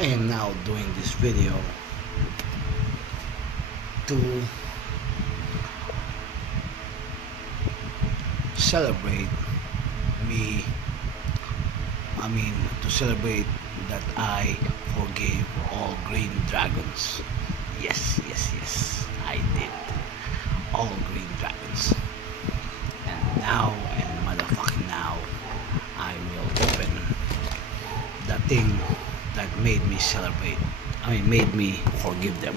I am now doing this video to celebrate me, to celebrate that I forgave all green dragons. Yes, I did. All green dragons. And now, and motherfucking now, I will open the thing that made me celebrate. Made me forgive them.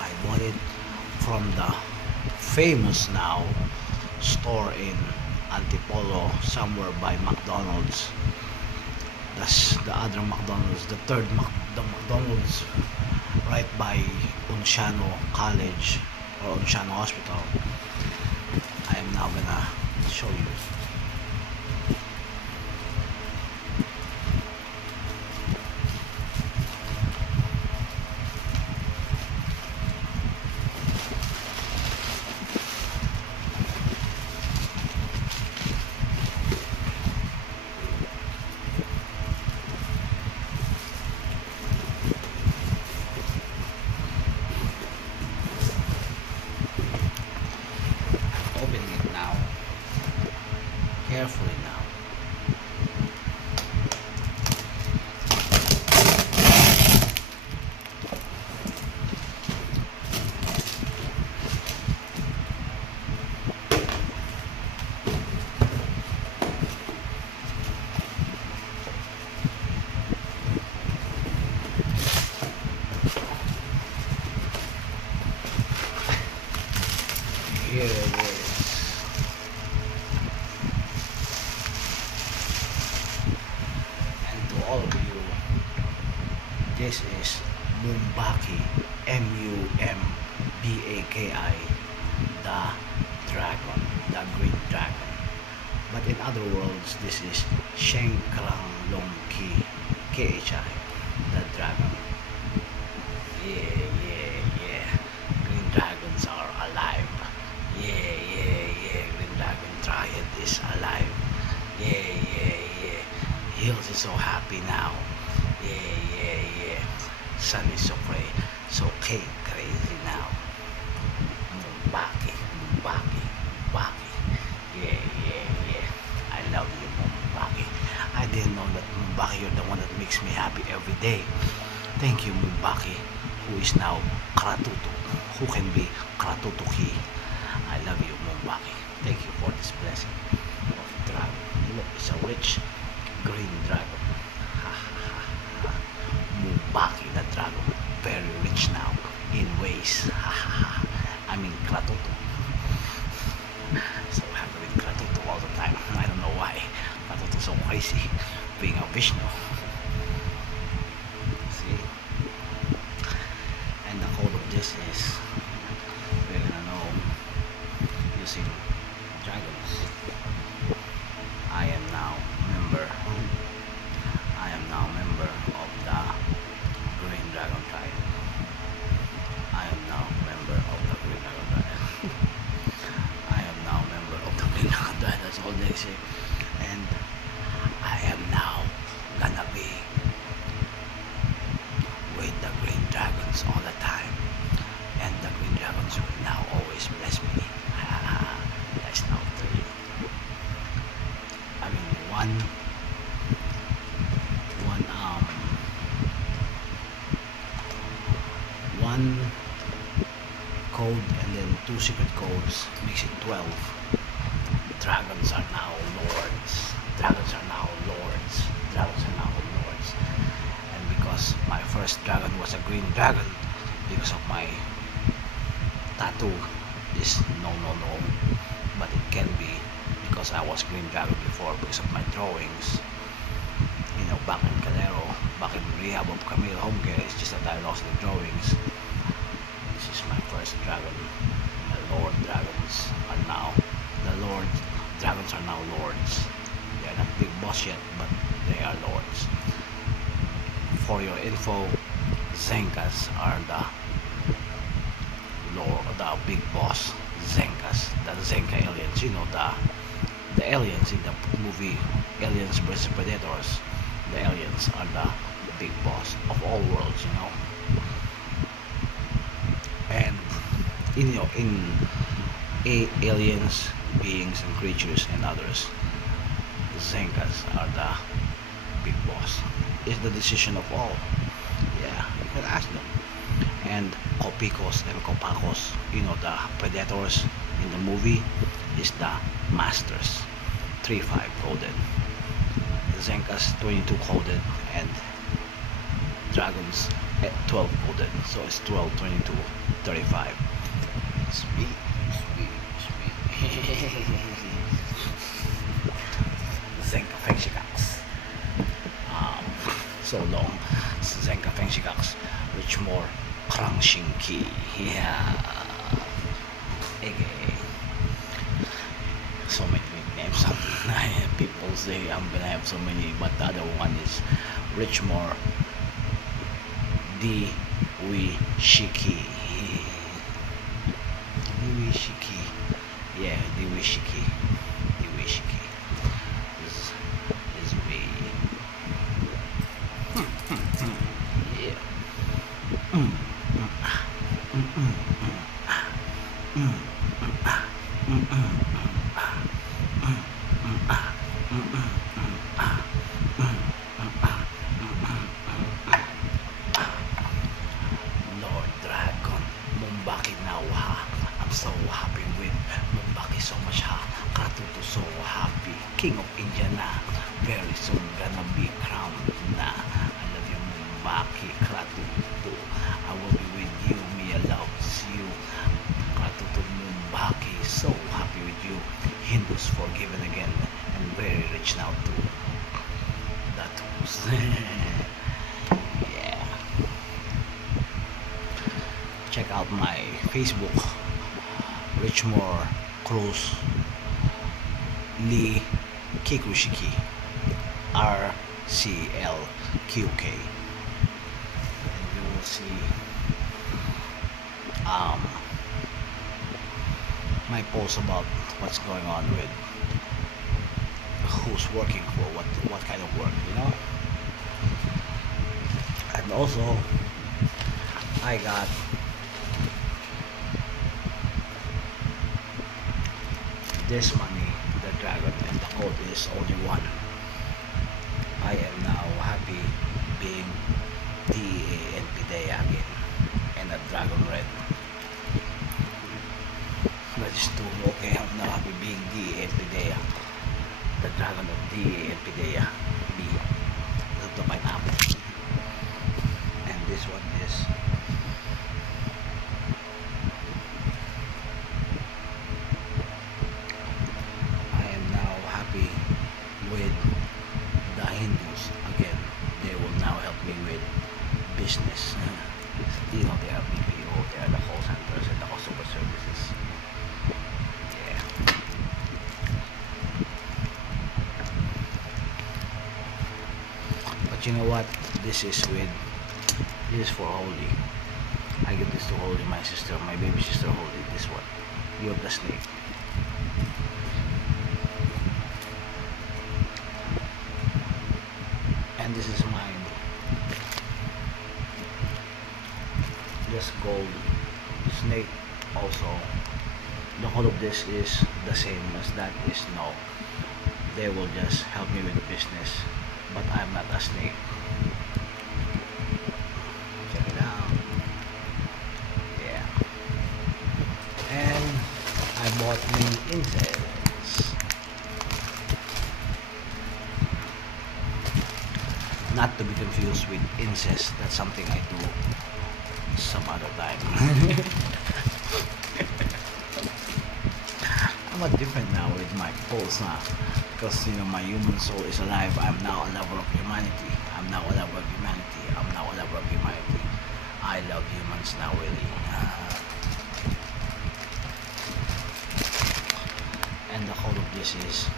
I bought it from the famous now store in Antipolo, somewhere by McDonald's. That's the other McDonald's, the McDonald's right by Unciano College or Unciano Hospital. I am now gonna show you. Opening it now, carefully now. Here it is. And to all of you, this is Mumbaki, M-U-M-B-A-K-I, the dragon, the green dragon. But in other words, this is Shenkrang Longki, K-H-I, the dragon. Yeah. Green dragons are alive. Yeah. Green Dragon Triad is alive. Yeah. Hills is so happy now. Yeah. Sun is so crazy now. Mumbaki. Yeah. I love you, Mumbaki. I didn't know that, Mumbaki, you're the one that makes me happy every day. Thank you, Mumbaki, who is now Kratutu, who can be Kratutuki. I love you, Mumbaki. Thank you for this blessing of dragon. Look, it's a rich green dragon. Mumbaki, the dragon, very rich now in ways. Kratutu. So happy with Kratutu all the time. I don't know why. Kratutu so crazy, being a Vishnu. See? And the code of this is, we're gonna know using dragons. I am now member of the Green Dragon Tribe. I am now member of the Green Dragon Tribe. I am now member of the Green Dragon Tribe. That's all they say. And I am now gonna be with the Green Dragons all the time. And the Green Dragons will now always bless me. That's now 3. One code and then 2 secret codes makes it 12. Dragons are now lords. And because my first dragon was a green dragon, because of my tattoo, this no. But it can be because I was green dragon before, because of my drawings. Back in Calero, back in rehab of Camille Home Care, it's just that I lost the drawings. This is my first dragon. The Lord Dragons are now lords. They are not big boss yet, but they are lords. For your info, Zenkas are the lord, the big boss. Zenkas, the Zenka aliens, the the aliens in the movie Aliens vs Predators. The aliens are the big boss of all worlds, you know. And in aliens, beings and creatures and others, Zenkas are the big boss. It's the decision of all. Yeah, you can ask them. And Kopikos and Kopakos, you know, the predators in the movie, is the masters, 3-5 coded. Zenkas 22 coded, and dragons at 12 coded. So it's 12, 22, 35. Speed. Zenka Fengshikax. So long. Zenka Fengshikax. Richmore Krangshinki. Yeah. Okay. So many nicknames. People say I'm gonna have so many, but the other one is Richmore Diwishiki. Diwishiki. Yeah, Diwishiki. Diwishiki. This is me. Yeah. Lord Dragon, Mumbaki now ha. I'm so happy with Mumbaki so much ha. Kratutu so happy. King of India na. Very soon gonna be crowned na. I love you Mumbaki, Kratutu. I will be with you, Mia loves you. Kratutu Mumbaki, so happy with you. Hindus forgiven again and very rich now too. That was yeah. Check out my Facebook, Richmore Cruz Lee Kikushiki, RCLQK, and you will see my post about what's going on with who's working for what kind of work, you know. And also I got this money, the dragon, and the code is only one. I am now happy being DA and Pidea again, and a dragon red. That is too okay. I'm now happy being DA and Pidea, the dragon of DA and Pidea. B. This is the pineapple, and this one is with the Hindus again. They will now help me with business. You know, they are BPO, they are the call centers and the customer services. Yeah. But you know what? This is for Holy. I give this to Holy, my sister, my baby sister Holy. This one. You have the snake. And this is mine. This gold snake also. The whole of this is the same as that is no. They will just help me with business, but I'm not a snake. Check it out. Yeah. And I bought mini incense. Not to be confused with incest. That's something I do some other time. I'm different now with my pulse now, because you know my human soul is alive. I'm now a lover of humanity. I'm now a lover of humanity. I'm now a lover of humanity. I love humans now, really. And the whole of this is